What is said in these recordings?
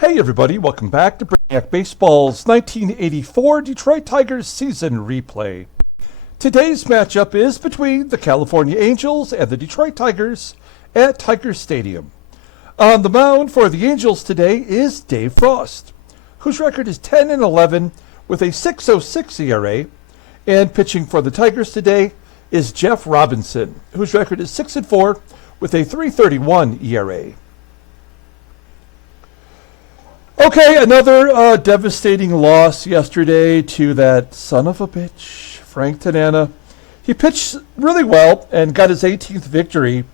Hey everybody, welcome back to Brainiac Baseball's 1984 Detroit Tigers season replay. Today's matchup is between the California Angels and the Detroit Tigers at Tiger Stadium. On the mound for the Angels today is Dave Frost, whose record is 10-11 with a .606 ERA, and pitching for the Tigers today is Jeff Robinson, whose record is 6-4 with a .331 ERA. Okay, another devastating loss yesterday to that son of a bitch, Frank Tanana. He pitched really well and got his 18th victory.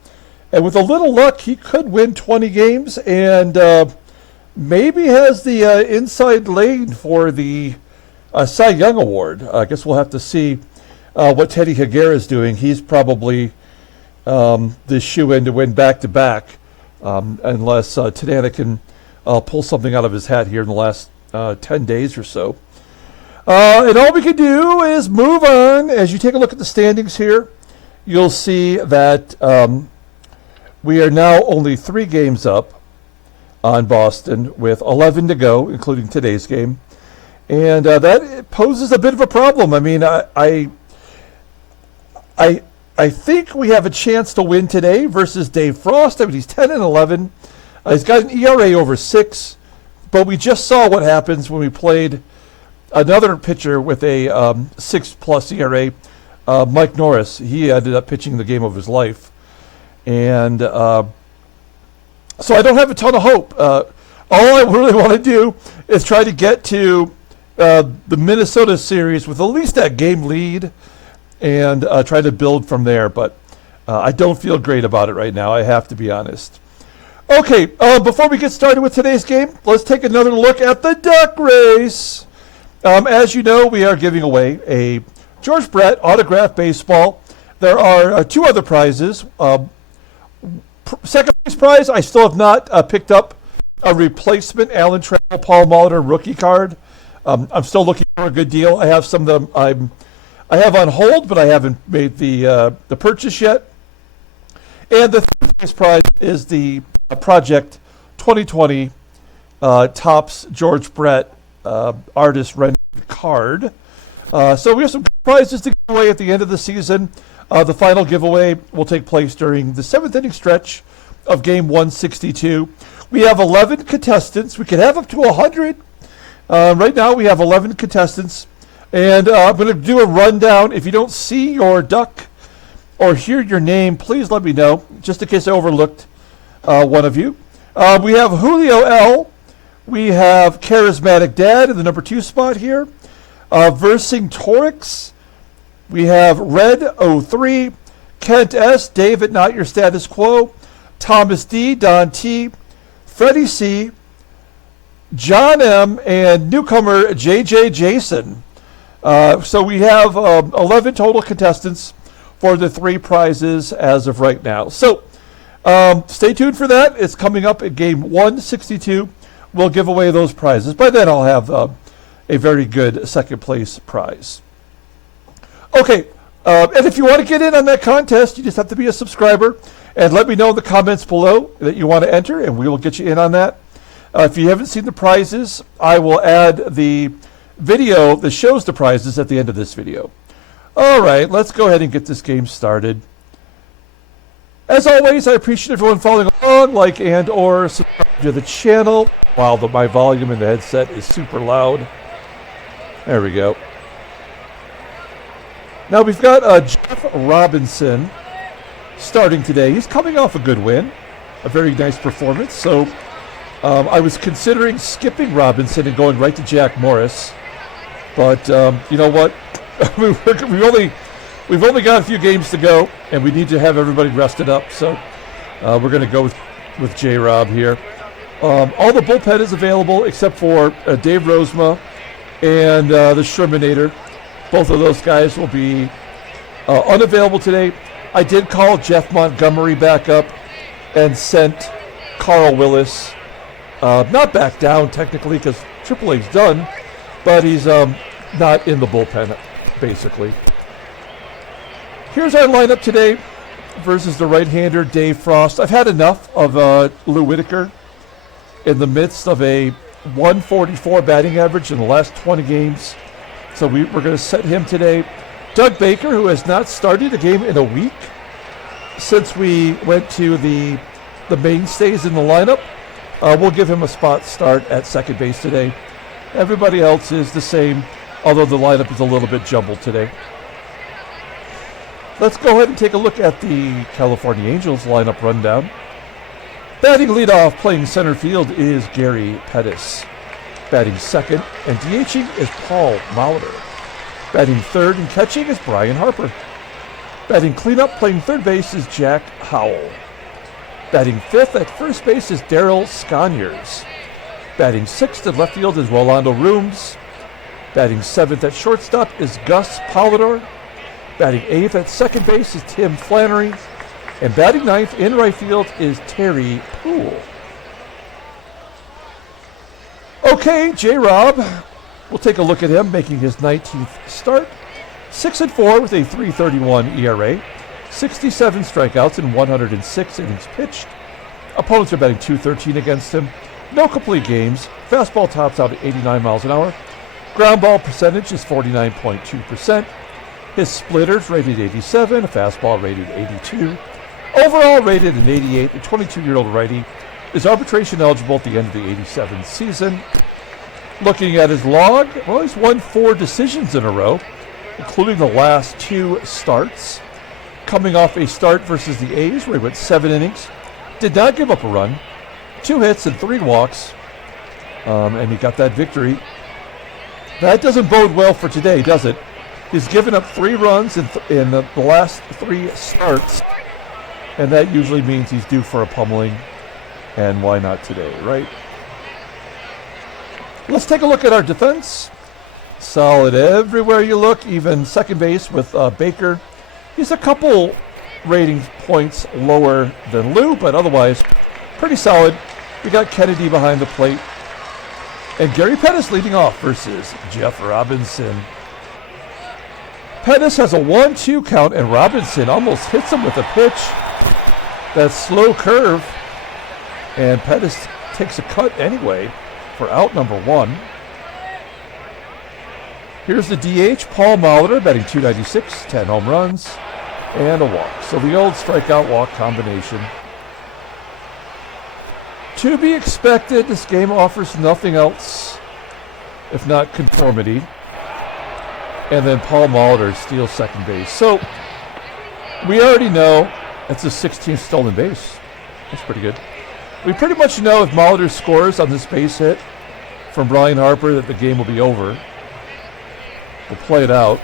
And with a little luck, he could win 20 games and maybe has the inside lane for the Cy Young Award. I guess we'll have to see what Teddy Higuera is doing. He's probably the shoe-in to win back-to-back unless Tanana can pull something out of his hat here in the last 10 days or so. And all we can do is move on. As you take a look at the standings here, you'll see that we are now only 3 games up on Boston with 11 to go, including today's game. And that poses a bit of a problem. I mean, I think we have a chance to win today versus Dave Frost. I mean, he's 10-11. He's got an ERA over 6, but we just saw what happens when we played another pitcher with a 6+ ERA, Mike Norris. He ended up pitching the game of his life. And so I don't have a ton of hope. All I really want to do is try to get to the Minnesota series with at least that game lead and try to build from there. But I don't feel great about it right now, I have to be honest. Okay, before we get started with today's game, let's take another look at the duck race. As you know, we are giving away a George Brett autographed baseball. There are 2 other prizes. Second place prize, I still have not picked up a replacement Alan Trammell Paul Molitor rookie card. I'm still looking for a good deal. I have some of them I have on hold, but I haven't made the purchase yet. And the third place prize is the Project 2020 Topps George Brett artist rendered card. So we have some prizes to give away at the end of the season. The final giveaway will take place during the 7th inning stretch of game 162. We have 11 contestants. We can have up to 100. Right now we have 11 contestants. And I'm going to do a rundown. If you don't see your duck or hear your name, please let me know, just in case I overlooked one of you. We have Julio L. We have Charismatic Dad in the number 2 spot here. Versing Torix. We have Red 03. Kent S. David Not Your Status Quo. Thomas D. Don T. Freddie C. John M. and newcomer JJ Jason. So we have 11 total contestants for the 3 prizes as of right now. So stay tuned for that. It's coming up at game 162. We'll give away those prizes. By then I'll have a very good second place prize. Okay, and if you want to get in on that contest, you just have to be a subscriber and let me know in the comments below that you want to enter, and we will get you in on that. If you haven't seen the prizes, I will add the video that shows the prizes at the end of this video. All right, let's go ahead and get this game started. As always, I appreciate everyone following along, like and or subscribe to the channel. Wow, my volume in the headset is super loud. There we go. Now we've got Jeff Robinson starting today. He's coming off a good win, a very nice performance. So I was considering skipping Robinson and going right to Jack Morris. But you know what? We've only got a few games to go, and we need to have everybody rested up. So we're going to go with J-Rob here. All the bullpen is available except for Dave Rozema and the Shermanator. Both of those guys will be unavailable today. I did call Jeff Montgomery back up and sent Carl Willis not back down technically because AAA's done, but he's not in the bullpen basically. Here's our lineup today versus the right-hander Dave Frost. I've had enough of Lou Whitaker. in the midst of a 144 batting average in the last 20 games. So we're going to set him today. Doug Baker, who has not started a game in a week since we went to the mainstays in the lineup, we'll give him a spot start at second base today. Everybody else is the same, although the lineup is a little bit jumbled today. Let's go ahead and take a look at the California Angels lineup rundown. Batting leadoff, playing center field, is Gary Pettis. Batting second and DHing is Paul Molitor. Batting third and catching is Brian Harper. Batting cleanup, playing third base, is Jack Howell. Batting fifth at first base is Daryl SCONIERS. Batting sixth at left field is Rolando. Batting seventh at shortstop is Gus Polidor. Batting eighth at second base is Tim Flannery. And batting ninth in right field is Terry PUHL. Okay, J-Rob, we'll take a look at him making his 19th start. 6-4 with a 3.31 ERA, 67 strikeouts and 106 innings pitched. Opponents are batting .213 against him. No complete games. Fastball tops out at 89 miles an hour. Ground ball percentage is 49.2%. His splitters rated 87, a fastball rated 82. Overall rated an 88, the 22-year-old righty is arbitration eligible at the end of the 87 season. Looking at his log, well, he's won 4 decisions in a row, including the last 2 starts. Coming off a start versus the A's where he went 7 innings, did not give up a run, 2 hits and 3 walks, and he got that victory. That doesn't bode well for today, does it? He's given up 3 runs in the last 3 starts, and that usually means he's due for a pummeling, and why not today, right? Let's take a look at our defense. Solid everywhere you look, even second base with Baker. He's a couple rating points lower than Lou, but otherwise pretty solid. We got Kennedy behind the plate. And Gary Pettis leading off versus Jeff Robinson. Pettis has a 1-2 count, and Robinson almost hits him with a pitch. That slow curve. And Pettis takes a cut anyway for out number 1. Here's the DH, Paul Molitor, batting .296, 10 home runs, and a walk. So the old strikeout-walk combination. To be expected, this game offers nothing else if not conformity. And then Paul Molitor steals second base. So we already know that's a 16th stolen base. That's pretty good. We pretty much know if Molitor scores on this base hit from Brian Harper that the game will be over. We'll play it out.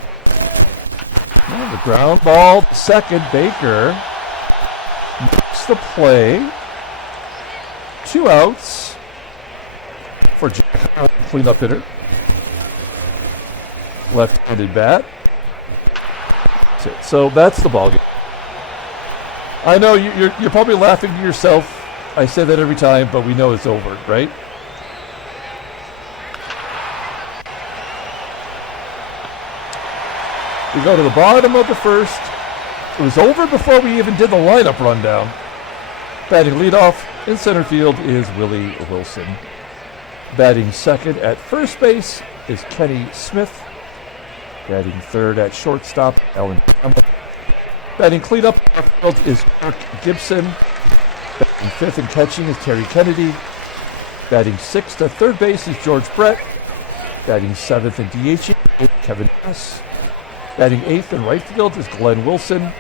The ground ball, second, Baker makes the play. 2 outs for Jack, cleanup hitter. Left-handed bat. That's it. So that's the ballgame. I know you're probably laughing to yourself. I say that every time, but we know it's over, right? We go to the bottom of the first. It was over before we even did the lineup rundown. Batting leadoff in center field is Willie Wilson. Batting second at first base is Kenny Smith. Batting third at shortstop, Alan TRAMMELL. Batting cleanup outfield is Kirk GIBSON. Batting fifth and catching is Terry Kennedy. Batting sixth at third base is George Brett. Batting seventh and DHing is Kevin Ness. Batting eighth in right field is Glenn Wilson.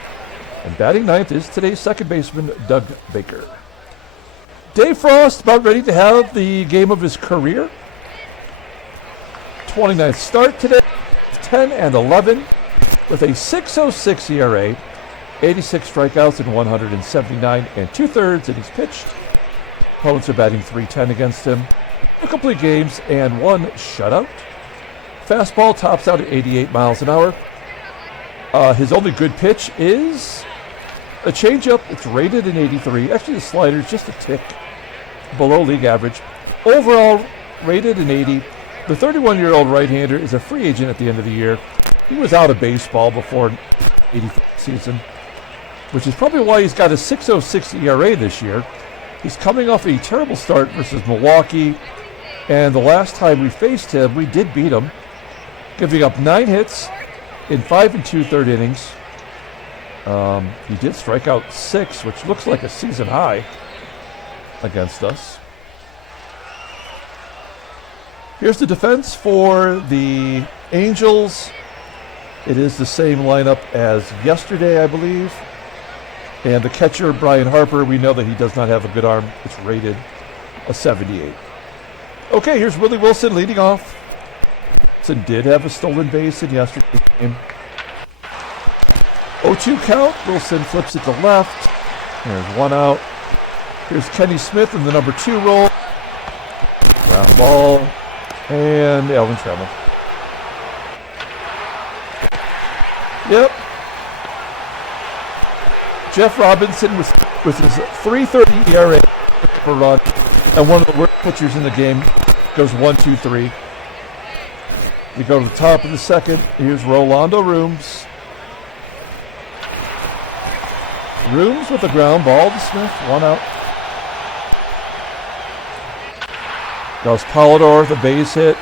And batting ninth is today's second baseman, Doug Baker. Dave Frost about ready to have the game of his career. 29th start today, 10-11 with a 6.06 ERA, 86 strikeouts and 179 2/3 innings pitched. Opponents are batting .310 against him. 2 complete games and 1 shutout. Fastball tops out at 88 miles an hour. His only good pitch is a changeup. It's rated an 83. Actually, the slider is just a tick below league average. Overall, rated an 80. The 31-year-old right-hander is a free agent at the end of the year. He was out of baseball before 85 season, which is probably why he's got a 6.06 ERA this year. He's coming off a terrible start versus Milwaukee, and the last time we faced him, we did beat him, giving up 9 hits in 5 2/3 innings. He did strike out 6, which looks like a season high against us. Here's the defense for the Angels. It is the same lineup as yesterday, I believe. And the catcher, Brian Harper, we know that he does not have a good arm. It's rated a 78. Okay, here's Willie Wilson leading off. Wilson did have a stolen base in yesterday's game. 0-2 count. Wilson flips it to left. There's 1 out. Here's Kenny Smith in the number 2 role. Ground ball. And Alan Trammell. Yep. Jeff Robinson with his 3.30 ERA per run, and one of the worst pitchers in the game, goes 1-2-3. You go to the top of the second. Here's Rolando Rooms. Rooms with a ground ball to Smith. 1 out. Goes POLIDOR, the base hit.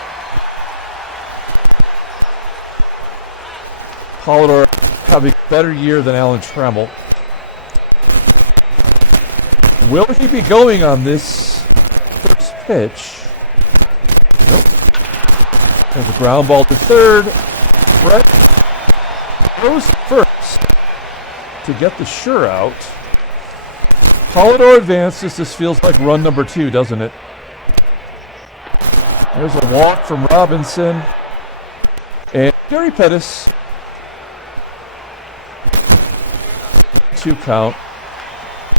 POLIDOR having a better year than Alan Trammell. Will he be going on this first pitch? Nope. There's a ground ball to third. Brett goes first to get the sure out. POLIDOR advances. This feels like run number 2, doesn't it? There's a walk from Robinson. And Gary PETTIS. 2 count.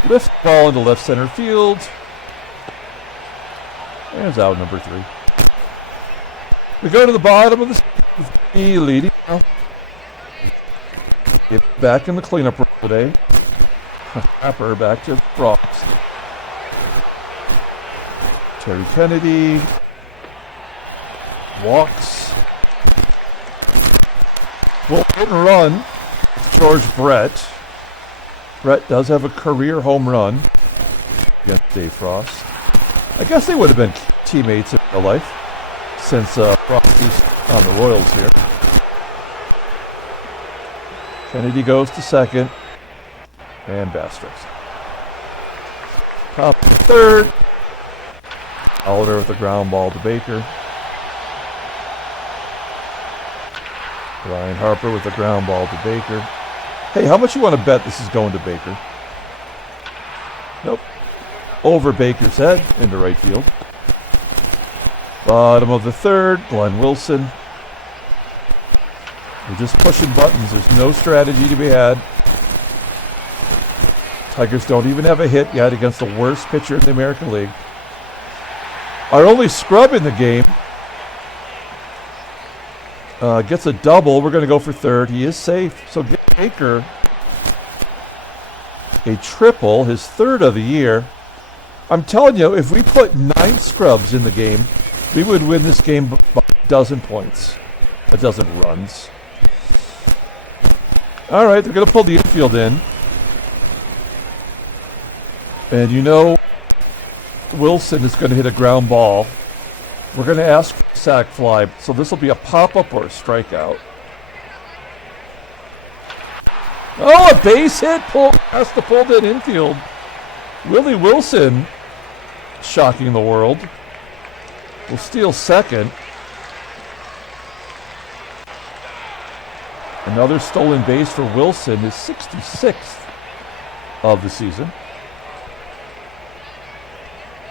Lift the ball into left center field. There's out number 3. We go to the bottom of the leading. Get back in the cleanup role today. Harper back to Frost. Terry Kennedy. Walks. Will hit and run. George Brett. Brett does have a career home run against Dave Frost. I guess they would have been teammates in real life, since Frosty's on the Royals here. Kennedy goes to second, and Bastrix. Top of the third. POLIDOR with a ground ball to Baker. Ryan Harper with a ground ball to Baker. Hey, how much you want to bet this is going to Baker? Nope. Over Baker's head into right field. Bottom of the third, Glenn Wilson. We're just pushing buttons. There's no strategy to be had. Tigers don't even have a hit yet against the worst pitcher in the American League. Our only scrub in the game gets a double. We're going to go for third. He is safe. So get Baker a triple, his 3rd of the year. I'm telling you, if we put 9 scrubs in the game, we would win this game by a dozen points, a dozen runs. All right, they're going to pull the infield in. And you know Wilson is going to hit a ground ball. We're going to ask for a sac fly, so this will be a pop-up or a strikeout. Oh, a base hit. Has to pull that infield. Willie Wilson, shocking the world, will steal second. Another stolen base for Wilson, his 66th of the season.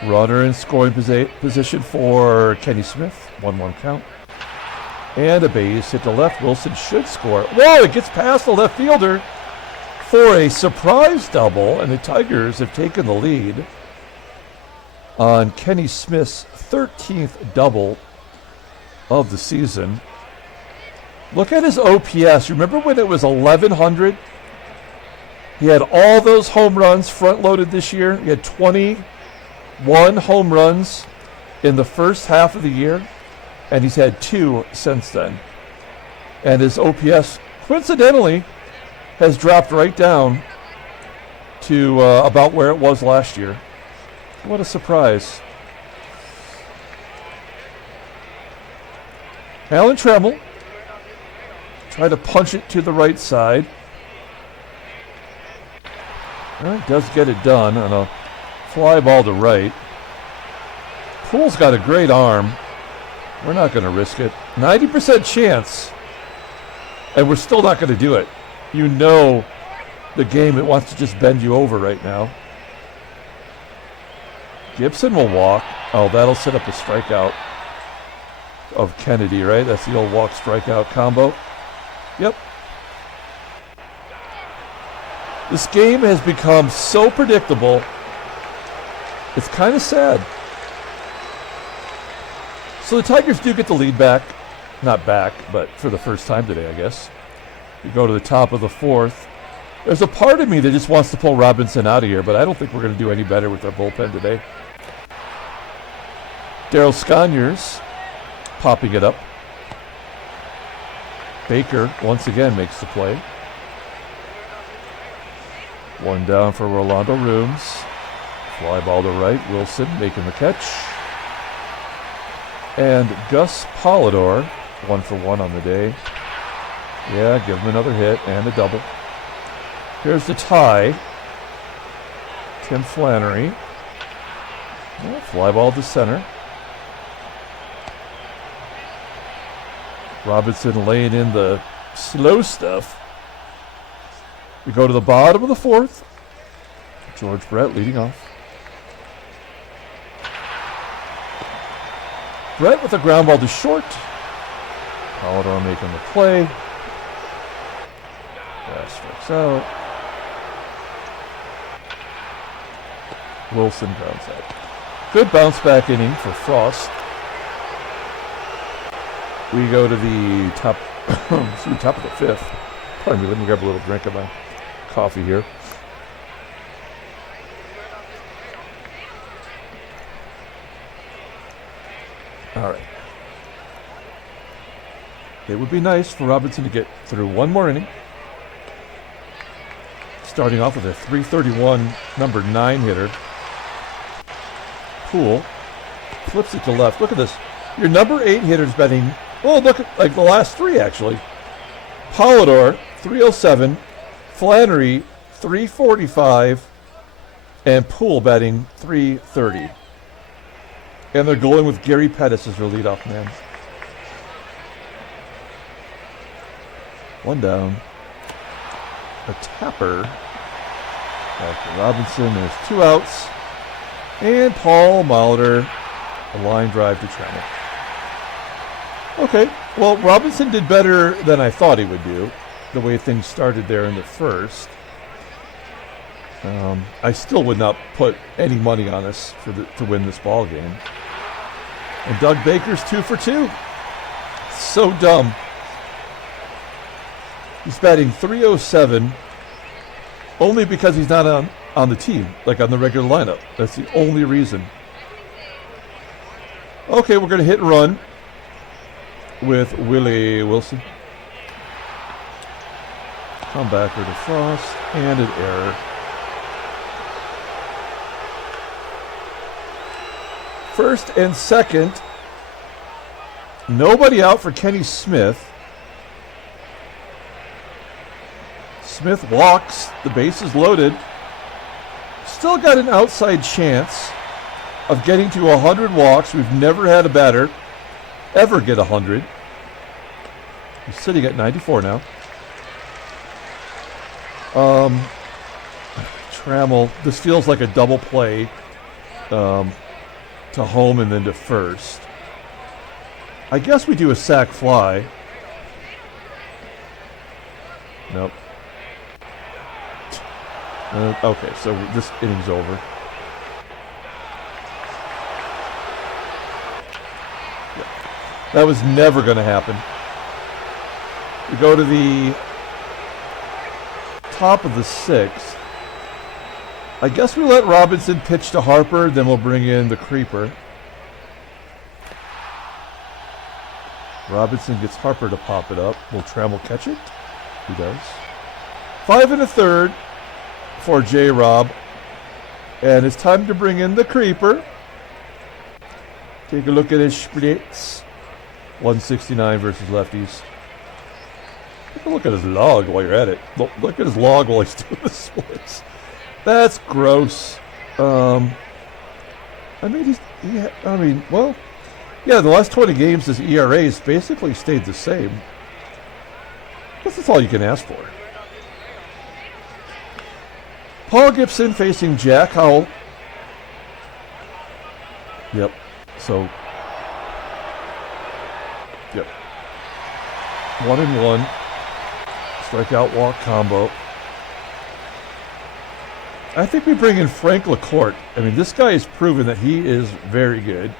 Runner in scoring position for Kenny Smith. 1-1 count. And a base hit to left. Wilson should score. Whoa, it gets past the left fielder for a surprise double, and the Tigers have taken the lead on Kenny Smith's 13th double of the season. Look at his OPS. Remember when it was 1,100? He had all those home runs front-loaded this year. He had 21 home runs in the first half of the year, and he's had 2 since then. And his OPS, coincidentally, has dropped right down to about where it was last year. What a surprise. Alan Trammell. Try to punch it to the right side. Well, he does get it done on a fly ball to right. PUHL's got a great arm. We're not going to risk it. 90% chance. And we're still not going to do it. You know the game, it wants to just bend you over right now. GIBSON will walk. Oh, that'll set up a strikeout of Kennedy, right? That's the old walk strikeout combo. Yep. This game has become so predictable. It's kind of sad. So the Tigers do get the lead back. Not back, but for the first time today, I guess. We go to the top of the fourth. There's a part of me that just wants to pull Robinson out of here, but I don't think we're going to do any better with our bullpen today. Daryl SCONIERS popping it up. Baker once again makes the play. One down for Rolando Rooms. Fly ball to right. Wilson making the catch. And Gus POLIDOR, 1 for 1 on the day. Yeah, give him another hit and a double. Here's the tie. Tim Flannery. Well, fly ball to center. Robinson laying in the slow stuff. We go to the bottom of the fourth. George Brett leading off. Brett with a ground ball to short. POLIDOR making the play. That strikes out. Wilson grounds out. Good bounce back inning for Frost. We go to the top, top of the fifth. Pardon me, let me grab a little drink of my coffee here. All right. It would be nice for Robinson to get through one more inning. Starting off with a .331 number 9 hitter. PUHL flips it to left. Look at this. Your number 8 hitter's batting, well, look at like the last three actually. POLIDOR, 307. Flannery, 345. And PUHL batting 330. And they're going with Gary PETTIS as their leadoff man. One down. A tapper. Back to Robinson. There's 2 outs. And Paul Molitor, a line drive to Trammell. Okay, well, Robinson did better than I thought he would do, the way things started there in the first. I still would not put any money on us to win this ball game. And Doug Baker's 2 for 2. So dumb. He's batting .307 only because he's not on the team, like on the regular lineup. That's the only reason. Okay, we're going to hit and run with Willie Wilson. Comebacker to Frost and an error. First and second. Nobody out for Kenny Smith. Smith walks. The base is loaded. Still got an outside chance of getting to 100 walks. We've never had a batter ever get 100. He's sitting at 94 now. Trammell, this feels like a double play to home and then to first. I guess we do a sac fly. Nope. Okay, so this inning's over. Yeah. That was never going to happen. We go to the top of the sixth. I guess we let Robinson pitch to Harper, then we'll bring in the creeper. Robinson gets Harper to pop it up. Will Trammell catch it? He does. 5 1/3 for J-Rob. And it's time to bring in the creeper. Take a look at his splits. 169 versus lefties. Take a look at his log while you're at it. Look at his log while he's doing the splits. That's gross. I mean, well, yeah, the last 20 games, his ERA has basically stayed the same. I guess that's all you can ask for. Paul Gibson facing Jack Howell. Yep. So, yep. 1-1. Strikeout walk combo. I think we bring in Frank LaCourte. I mean, this guy has proven that he is very good.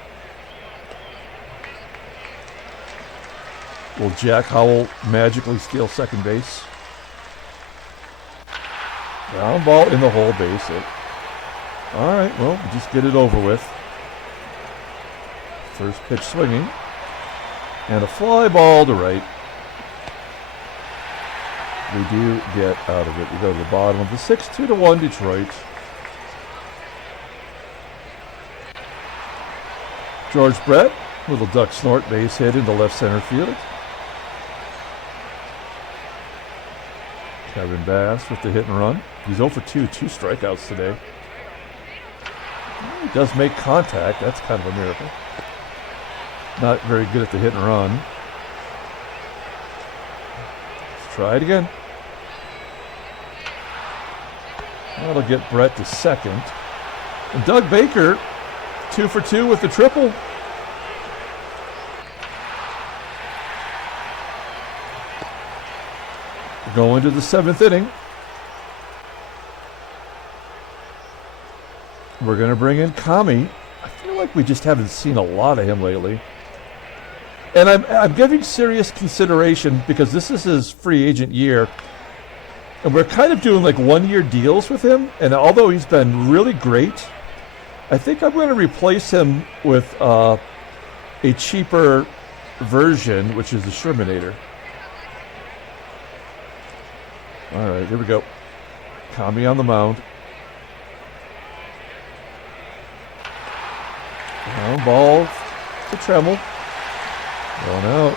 Will Jack Howell magically steal second base? Ground ball in the hole, base hit. All right, well, just get it over with. First pitch swinging. And a fly ball to right. We do get out of it. We go to the bottom of the 6, 2-1 Detroit. George Brett, little duck snort base hit into left center field. Kevin Bass with the hit and run. He's 0 for 2 strikeouts today. He does make contact. That's kind of a miracle. Not very good at the hit and run. Let's try it again. That'll get Brett to second. And Doug Baker, 2 for 2 with the triple. Going to the 7th inning. We're going to bring in Kami. I feel like we just haven't seen a lot of him lately. And I'm giving serious consideration because this is his free agent year. And we're kind of doing like one-year deals with him. And although he's been really great, I think I'm going to replace him with a cheaper version, which is the Shermanator. All right, here we go. Kami on the mound. Ground ball to TRAMMELL. Going out.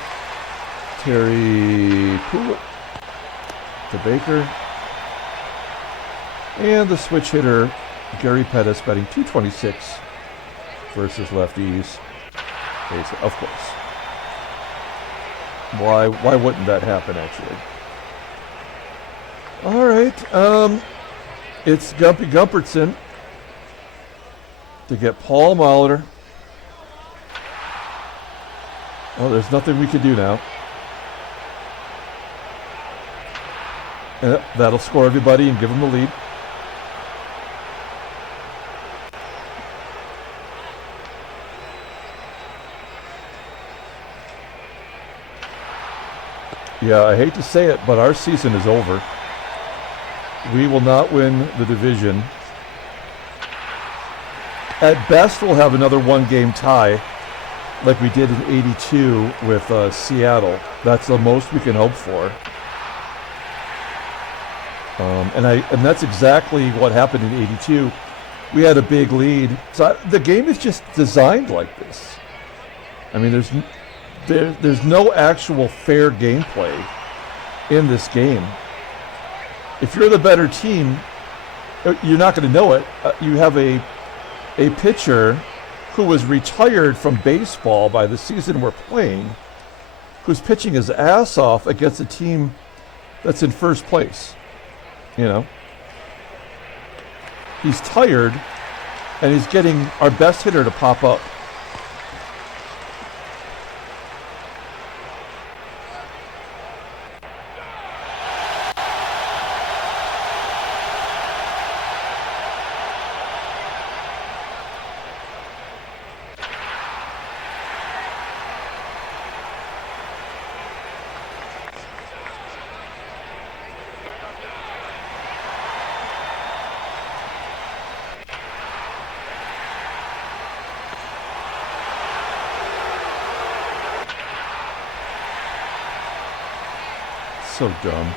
Terry PUHL to Baker. And the switch hitter, Gary Pettis, batting .226 versus lefties. Of course. Why wouldn't that happen, actually? All right. It's Gumpy Gumpertson to get Paul Molitor. Oh, there's nothing we can do now. That'll score everybody and give them the lead. Yeah, I hate to say it, but our season is over. We will not win the division. At best, we'll have another one-game tie like we did in '82 with Seattle. That's the most we can hope for. And that's exactly what happened in '82. We had a big lead. So the game is just designed like this. I mean, there's no actual fair gameplay in this game. If you're the better team, you're not going to know it. You have a pitcher who was retired from baseball by the season we're playing, who's pitching his ass off against a team that's in first place. You know, he's tired, and he's getting our best hitter to pop up. So dumb.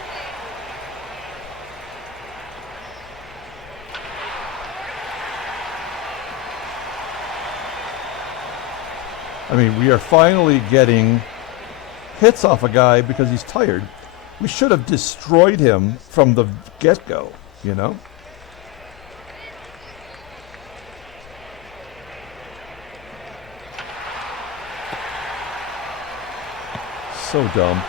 I mean, we are finally getting hits off a guy because he's tired. We should have destroyed him from the get-go, you know? So dumb.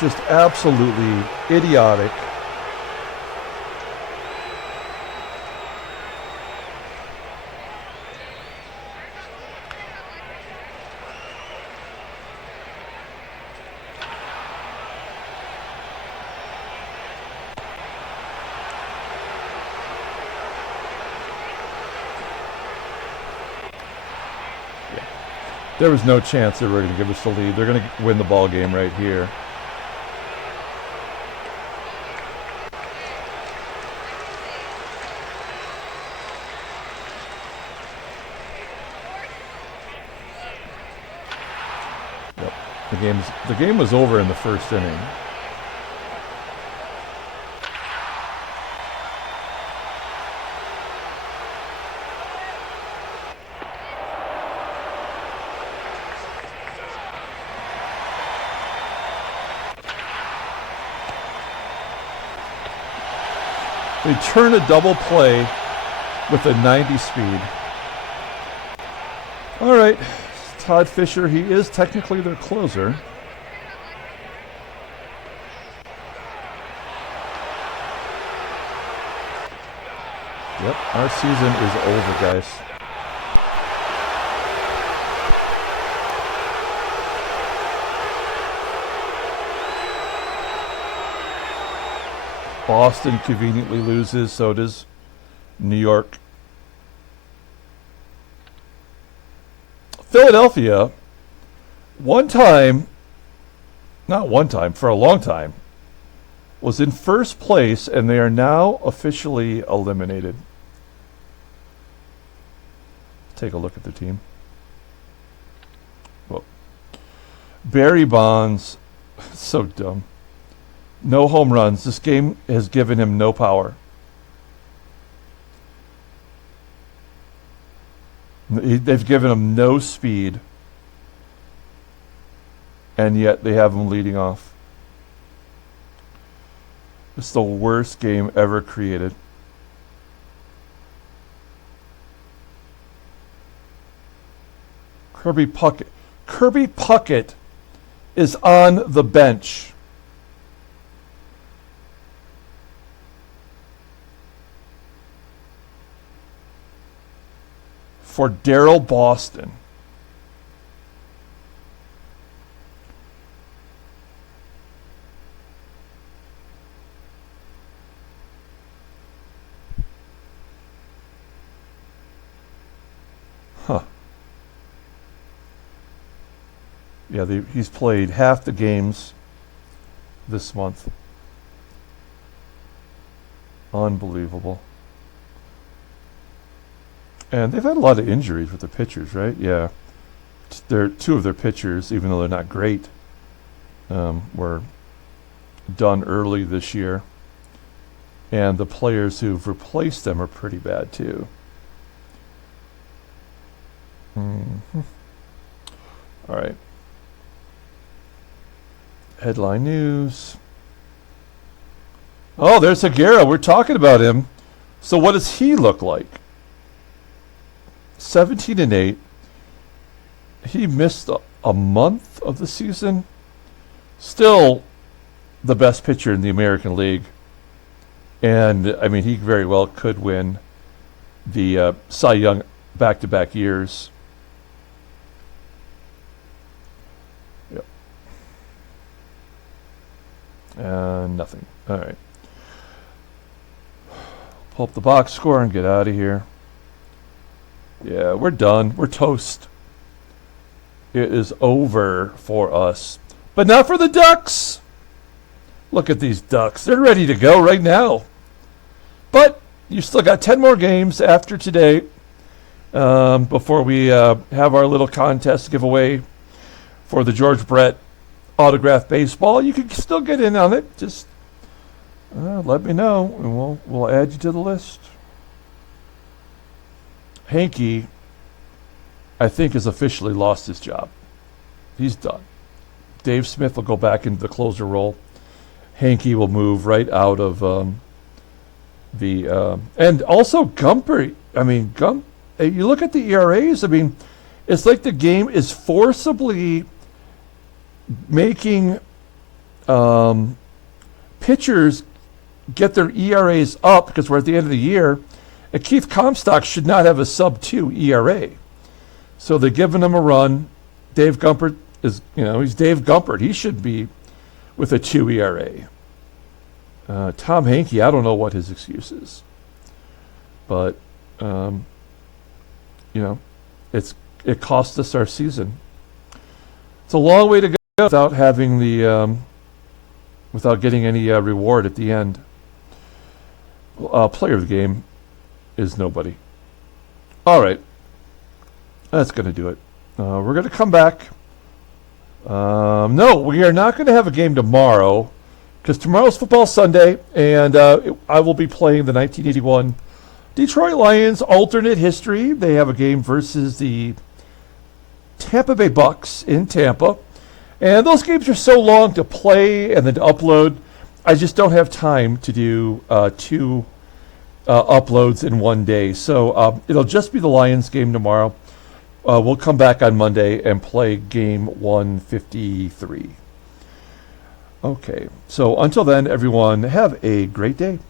Just absolutely idiotic. There was no chance they were going to give us the lead. They're going to win the ball game right here. Yep. The game was over in the first inning. They turn a double play with a 90 speed. All right, Todd Fisher, he is technically their closer. Yep, our season is over, guys. Boston conveniently loses, so does New York. Philadelphia, for a long time, was in first place, and they are now officially eliminated. Take a look at the team. Well, Barry Bonds, so dumb. No home runs. This game has given him no power. They've given him no speed. And yet they have him leading off. It's the worst game ever created. Kirby Puckett is on the bench. For Daryl Boston. Huh. Yeah, he's played half the games this month. Unbelievable. And they've had a lot of injuries with the pitchers, right? Yeah. Two of their pitchers, even though they're not great, were done early this year. And the players who've replaced them are pretty bad, too. Mm-hmm. All right. Headline news. Oh, there's Higuera. We're talking about him. So what does he look like? 17-8. He missed a month of the season. Still the best pitcher in the American League. And, I mean, he very well could win the Cy Young back-to-back years. Yep. Nothing. All right. Pull up the box score and get out of here. Yeah, we're done. We're toast. It is over for us. But not for the Ducks. Look at these Ducks. They're ready to go right now. But you still got 10 more games after today before we have our little contest giveaway for the George Brett autographed baseball. You can still get in on it. Just let me know, and we'll add you to the list. Hanky I think, has officially lost his job. He's done. Dave Smith will go back into the closer role. Hankey will move right out of and also Gumper. I mean, you look at the ERAs. I mean, it's like the game is forcibly making pitchers get their ERAs up because we're at the end of the year. And Keith Comstock should not have a sub-2 ERA. So they're giving him a run. Dave Gumpert he's Dave Gumpert. He should be with a 2 ERA. Tom Hankey, I don't know what his excuse is. But, it cost us our season. It's a long way to go without having without getting any reward at the end. Player of the game is nobody. All right. That's going to do it. We're going to come back. No, we are not going to have a game tomorrow because tomorrow's Football Sunday, and I will be playing the 1981 Detroit Lions alternate history. They have a game versus the Tampa Bay Bucks in Tampa. And those games are so long to play and then to upload. I just don't have time to do 2 uploads in one day. So it'll just be the Lions game tomorrow. We'll come back on Monday and play game 153. Okay, so until then, everyone, have a great day.